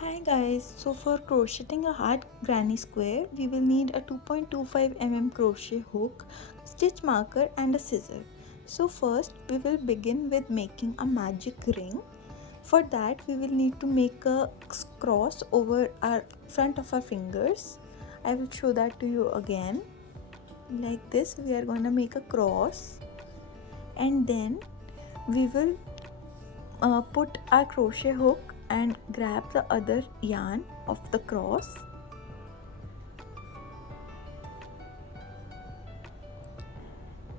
Hi guys, so for crocheting a heart granny square, we will need a 2.25 mm crochet hook, stitch marker and a scissor. So first we will begin with making a magic ring. For that we will need to make a cross over our front of our fingers. I will show that to you again. Like this we are going to make a cross and then we will put our crochet hook and grab the other yarn of the cross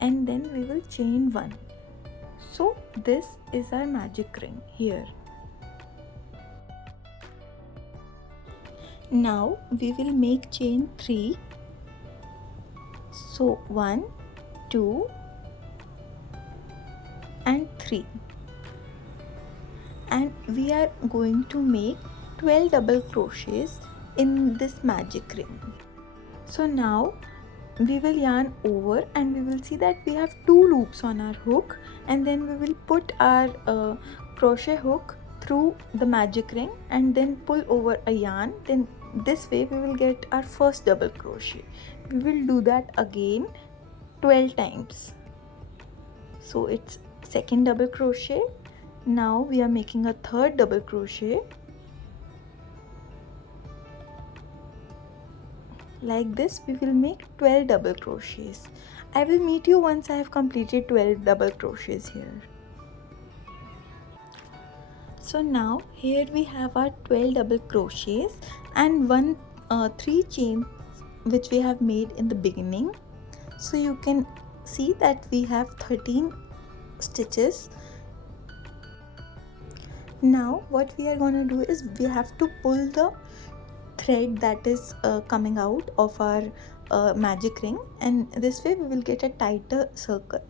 and then we will chain one. So this is our magic ring here. Now we will make chain 3. So 1, 2 and 3, and we are going to make 12 double crochets in this magic ring. So now we will yarn over and we will see that we have 2 loops on our hook, and then we will put our crochet hook through the magic ring and then pull over a yarn. Then this way we will get our first double crochet. We will do that again 12 times. So it's second double crochet. Now we are making a third double crochet. Like this we will make 12 double crochets. I will meet you once I have completed 12 double crochets here. So now here we have our 12 double crochets and 3 chains which we have made in the beginning. So you can see that we have 13 stitches. Now what we are going to do is we have to pull the thread that is coming out of our magic ring, and this way we will get a tighter circle.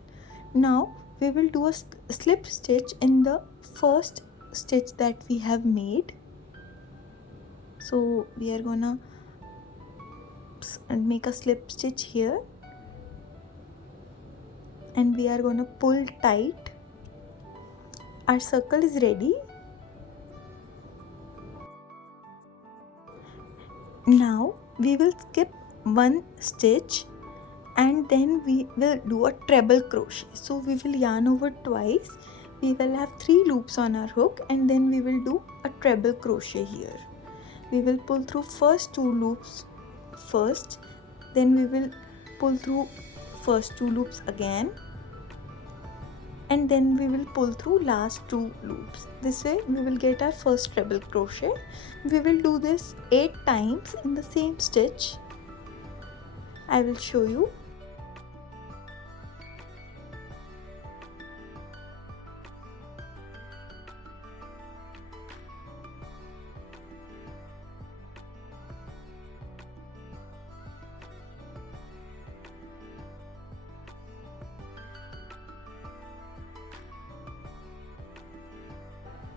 Now we will do a slip stitch in the first stitch that we have made. So we are gonna make a slip stitch here and we are gonna pull tight. Our circle is ready. Now we will skip one stitch and then we will do a treble crochet. So we will yarn over twice. We will have 3 loops on our hook and then we will do a treble crochet here. We will pull through first 2 loops first, then we will pull through first 2 loops again, and then we will pull through last 2 loops. This way we will get our first treble crochet. We will do this 8 times in the same stitch. I will show you.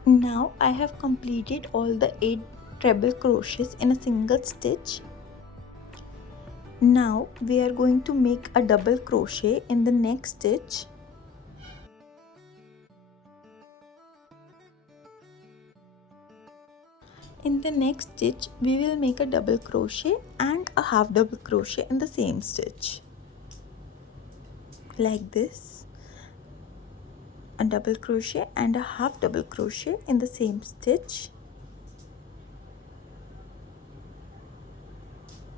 Now I have completed all the 8 treble crochets in a single stitch. Now we are going to make a double crochet in the next stitch. In the next stitch we will make a double crochet and a half double crochet in the same stitch. Like this. A double crochet and a half double crochet in the same stitch.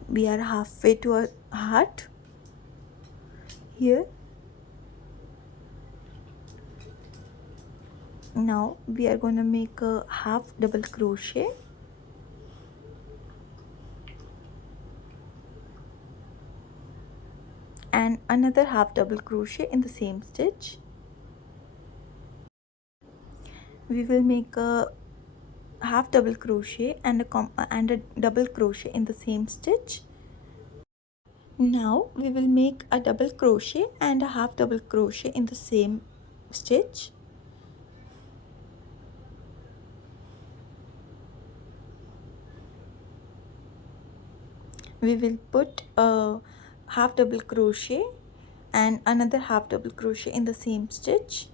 We are halfway to our heart here. Now we are going to make a half double crochet and another half double crochet in the same stitch. We will make a half double crochet and a double crochet in the same stitch. Now we will make a double crochet and a half double crochet in the same stitch. We will put a half double crochet and another half double crochet in the same stitch.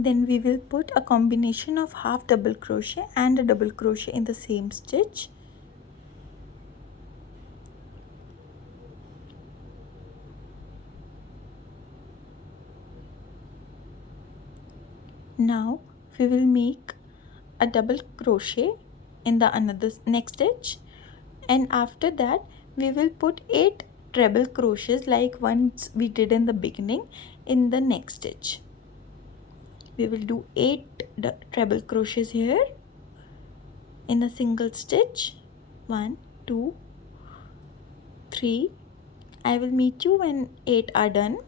Then we will put a combination of half double crochet and a double crochet in the same stitch. Now we will make a double crochet in the another next stitch, and after that we will put 8 treble crochets like once we did in the beginning in the next stitch. We will do 8 treble crochets here in a single stitch. 1 2 3. I will meet you when 8 are done.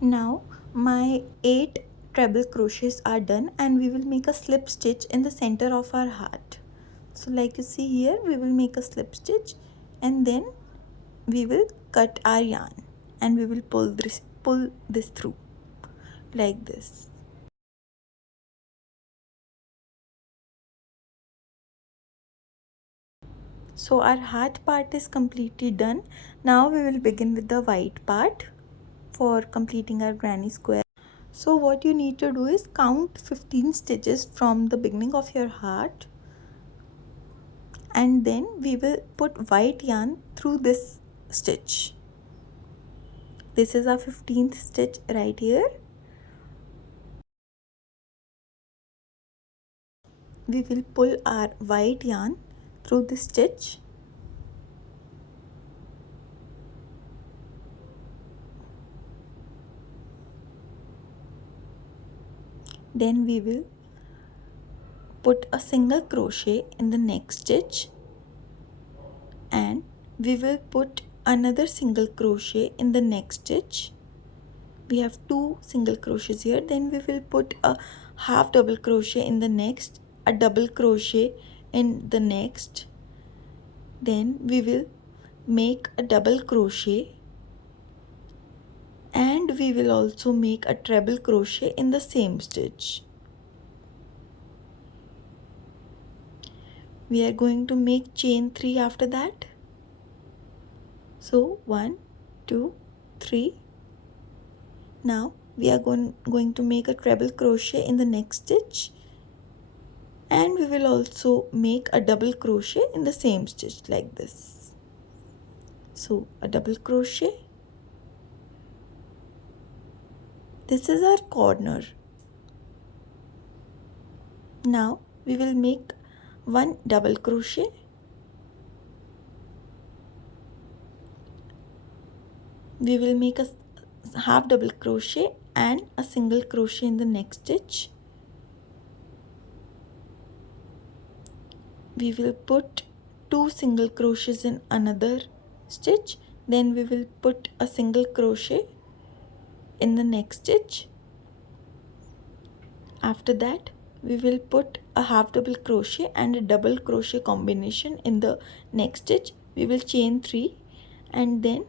Now my 8 treble crochets are done, and we will make a slip stitch in the center of our heart. So like you see here, we will make a slip stitch and then we will cut our yarn and we will pull this through like this. So our heart part is completely done. Now we will begin with the white part for completing our granny square. So what you need to do is count 15 stitches from the beginning of your heart, and then we will put white yarn through this stitch. This is our 15th stitch right here. We will pull our white yarn through this stitch. Then we will put a single crochet in the next stitch, and we will put another single crochet in the next stitch. We have 2 single crochets here. Then we will put a half double crochet in the next, a double crochet in the next. Then we will make a double crochet, and we will also make a treble crochet in the same stitch. We are going to make chain 3 after that. So 1 2 3. Now we are going to make a treble crochet in the next stitch, and we will also make a double crochet in the same stitch like this. So a double crochet. This is our corner. Now we will make 1 double crochet, we will make a half double crochet and a single crochet in the next stitch. We will put 2 single crochets in another stitch. Then we will put a single crochet in the next stitch. After that we will put a half double crochet and a double crochet combination in the next stitch. We will chain 3, and then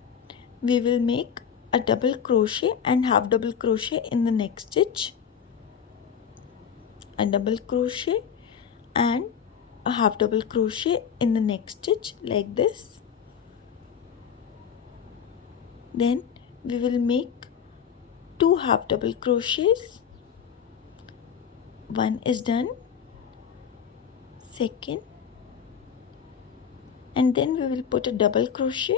we will make a double crochet and half double crochet in the next stitch, a double crochet and a half double crochet in the next stitch like this. Then we will make 2 half double crochets. One is done, second, and then we will put a double crochet.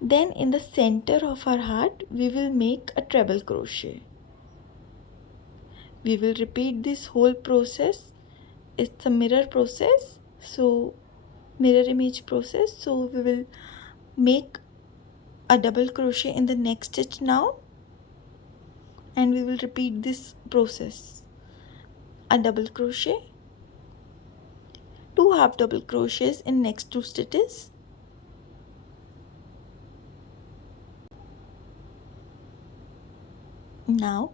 Then in the center of our heart we will make a treble crochet. We will repeat this whole process. It's a mirror process, so mirror image process. So we will make a double crochet in the next stitch now, and we will repeat this process. A double crochet, 2 half double crochets in next 2 stitches, now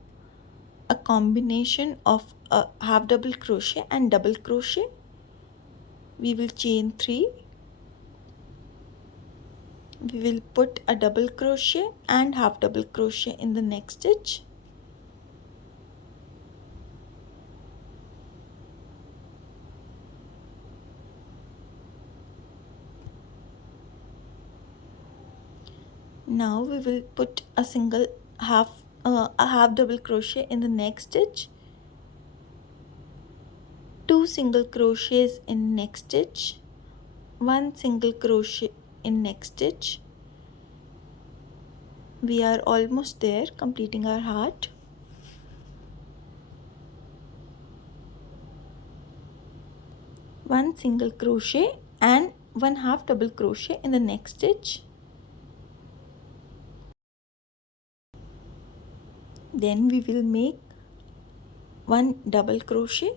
a combination of a half double crochet and double crochet. We will chain 3, we will put a double crochet and half double crochet in the next stitch. Now we will put a single half a half double crochet in the next stitch, 2 single crochets in next stitch, 1 single crochet in next stitch. We are almost there, completing our heart. One single crochet and 1 half double crochet in the next stitch. Then we will make 1 double crochet.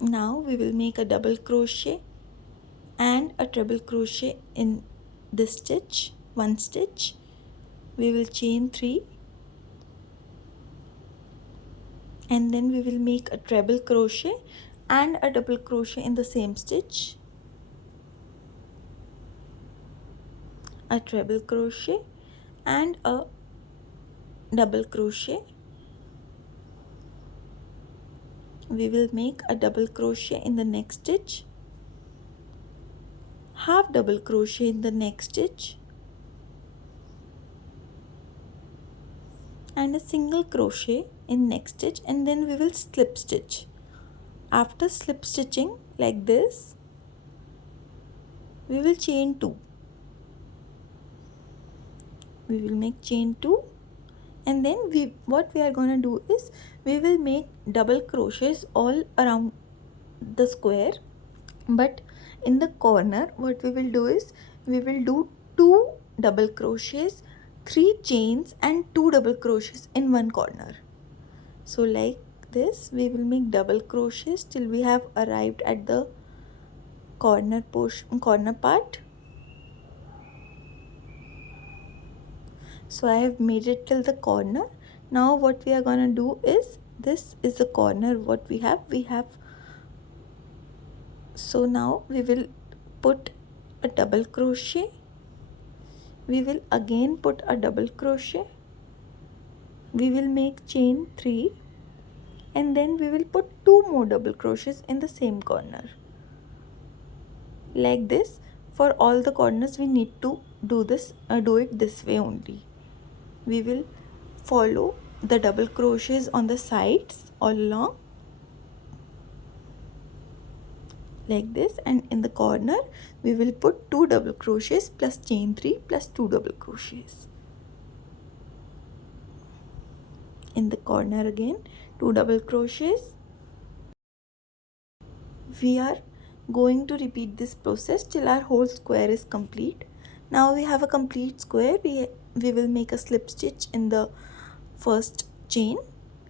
Now we will make a double crochet and a treble crochet in this stitch, one stitch. We will chain 3 and then we will make a treble crochet and a double crochet in the same stitch, a treble crochet and a double crochet. We will make a double crochet in the next stitch, half double crochet in the next stitch and a single crochet in next stitch, and then we will slip stitch. After slip stitching like this, we will chain 2. We will make chain 2 and then what we are going to do is we will make double crochets all around the square, but in the corner what we will do is we will do 2 double crochets, 3 chains and 2 double crochets in one corner. So like this we will make double crochets till we have arrived at the corner part. So I have made it till the corner. Now what we are going to do is, this is the corner what we have. So now we will put a double crochet. We will again put a double crochet. We will make chain 3 and then we will put 2 more double crochets in the same corner. Like this, for all the corners we need to do it this way only. We will follow the double crochets on the sides all along like this, and in the corner we will put 2 double crochets plus chain 3 plus 2 double crochets. In the corner again 2 double crochets. We are going to repeat this process till our whole square is complete. Now we have a complete square. We will make a slip stitch in the first chain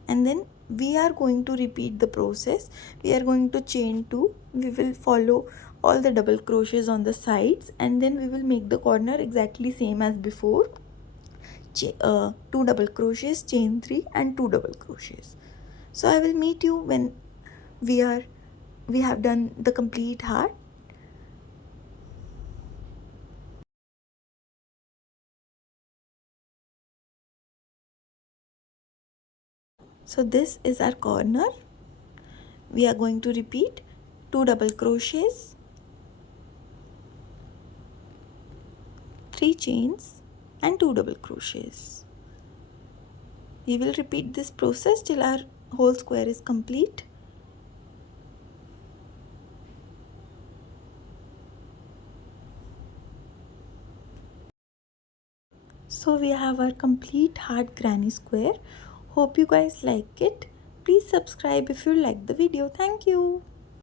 and then we are going to repeat the process. We are going to chain 2. We will follow all the double crochets on the sides and then we will make the corner exactly same as before. 2 double crochets, chain 3 and 2 double crochets. So I will meet you when we have done the complete heart. So this is our corner. We are going to repeat 2 double crochets, 3 chains and 2 double crochets. We will repeat this process till our whole square is complete. So we have our complete heart granny square. Hope you guys like it. Please subscribe if you like the video. Thank you.